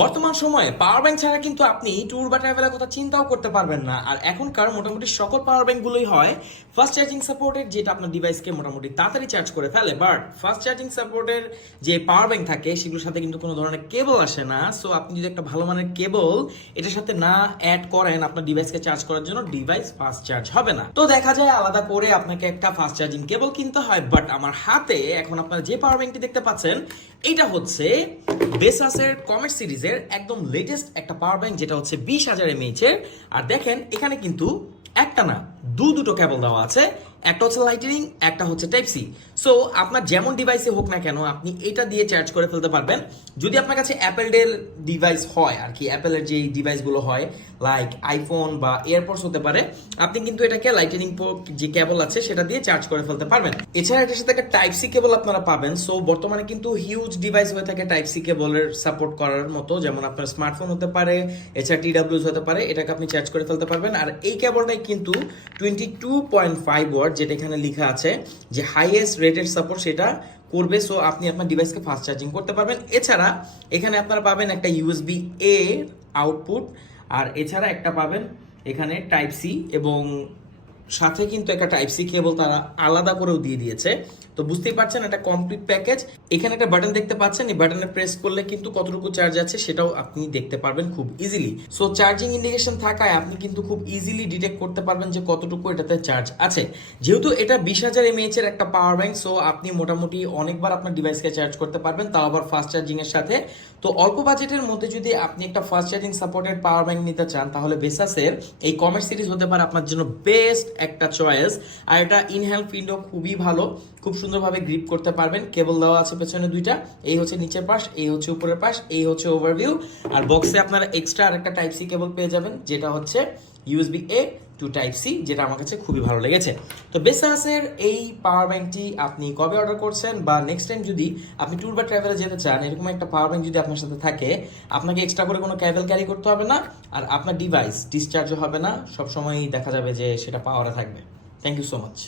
বর্তমান সময়ে power bank ছাড়া কিন্তু আপনি ট্যুর বা ট্রাভেলের কথা চিন্তাও করতে পারবেন না। আর এখনকার মোটামুটি সকল পাওয়ার ব্যাংকগুলোই হয় ফাস্ট চার্জিং সাপোর্টেড, যেটা আপনার ডিভাইসকে মোটামুটি তাড়াতাড়ি চার্জ করে ফেলে। বাট ফাস্ট চার্জিং সাপোর্টের যে পাওয়ার ব্যাংক থাকে সেগুলোর সাথে কিন্তু কোনো ধরনের কেবল আসে না। সো আপনি যদি একটা ভালো মানের কেবল এটার সাথে না অ্যাড করেন আপনার ডিভাইসকে চার্জ করার জন্য, ডিভাইস ফাস্ট চার্জ হবে না। তো দেখা যায় আলাদা করে আপনাকে একটা ফাস্ট চার্জিং কেবল কিনতে হয়। বাট আমার হাতে এখন আপনারা যে পাওয়ার ব্যাংকটি দেখতে পাচ্ছেন এটা হচ্ছে বেসাসের কমেট সিরিজের একদম লেটেস্ট একটা পাওয়ার ব্যাংক, যেটা হচ্ছে 20,000 mAh এর। আর দেখেন এখানে কিন্তু একটা না দুটো কেবল দেওয়া আছে, একটা হচ্ছে লাইটনিং, একটা হচ্ছে টাইপ সি। সো আপনার যেমন ডিভাইসে হোক না কেন আপনি এটা দিয়ে চার্জ করে ফেলতে পারবেন। যদি আপনার কাছে অ্যাপেলের ডিভাইস হয় আর কি, অ্যাপেলের যে ডিভাইসগুলো হয় লাইক আইফোন বা এয়ারপডস হতে পারে, আপনি কিন্তু এটাকে লাইটনিং পোর্ট যে কেবল আছে সেটা দিয়ে চার্জ করে ফেলতে পারবেন। এছাড়া এটার সাথে একটা টাইপ সি কেবল আপনারা পাবেন। সো বর্তমানে কিন্তু হিউজ ডিভাইস হয়ে থাকে টাইপ সি কেবলের সাপোর্ট করার মতো, যেমন আপনার স্মার্টফোন হতে পারে, এছাড়া টিডাব্লিউএস হতে পারে, এটাকে আপনি চার্জ করে ফেলতে পারবেন। আর এই কেবলটাই কিন্তু 22.5 ওয়াট, যেটা এখানে লেখা আছে যে হাইয়েস্ট রেটেড সাপোর্ট সেটা করবে। সো আপনি আপনার ডিভাইসকে ফাস্ট চার্জিং করতে পারবেন। এছাড়া এখানে আপনারা পাবেন একটা ইউএসবি এ আউটপুট, আর এছাড়া একটা পাবেন এখানে টাইপ সি, এবং সাথে কিন্তু একটা টাইপ সি কেবল তারা আলাদা করেও দিয়ে দিয়েছে। তো বুঝতেই পারছেন এটা কমপ্লিট প্যাকেজ। এখানে একটা বাটন দেখতে পাচ্ছেন, এই বাটনে প্রেস করলে কিন্তু কতটুকু চার্জ আছে সেটাও আপনি দেখতে পারবেন খুব ইজিলি। সো চার্জিং ইন্ডিকেশন থাকায় আপনি কিন্তু খুব ইজিলি ডিটেক্ট করতে পারবেন যে কতটুকু এটাতে চার্জ আছে। যেহেতু এটা 20,000 mAh এর একটা পাওয়ার ব্যাংক, সো আপনি মোটামুটি অনেকবার আপনার ডিভাইসকে চার্জ করতে পারবেন, তাও আবার ফাস্ট চার্জিং এর সাথে। তো অল্প বাজেটের মধ্যে যদি আপনি একটা fast charging supported power bank নিতে চান, তাহলে বেসাসের এই কমেট সিরিজ হতে পারে আপনার জন্য বেস্ট একটা চয়েস। আর এটা ইনহ্যান্ড উইন্ডো খুবই ভালো, খুব সুন্দরভাবে গ্রিপ করতে পারবেন। কেবল দেওয়া আছে পেছনে দুইটা, এই হচ্ছে নিচের পাশ, এই হচ্ছে উপরের পাশ, এই হচ্ছে ওভারভিউ। আর বক্সে আপনারা এক্সট্রা আরেকটা টাইপ সি কেবল পেয়ে যাবেন, যেটা হচ্ছে USB A to type C, যেটা আমার কাছে খুবই ভালো লেগেছে। তো বেসাসের এই পাওয়ার ব্যাংকটি আপনি কবে অর্ডার করছেন, বা নেক্সট টাইম যদি আপনি ট্যুর বা ট্রাভেলে যেতে চান, এরকম একটা পাওয়ার ব্যাংক যদি আপনার সাথে থাকে, আপনাকে এক্সট্রা করে কোনো কেবল ক্যারি করতে হবে না, আর আপনার ডিভাইস ডিসচার্জও হবে না, সবসময়ই দেখা যাবে যে সেটা পাওয়ারে থাকবে। Thank you so much.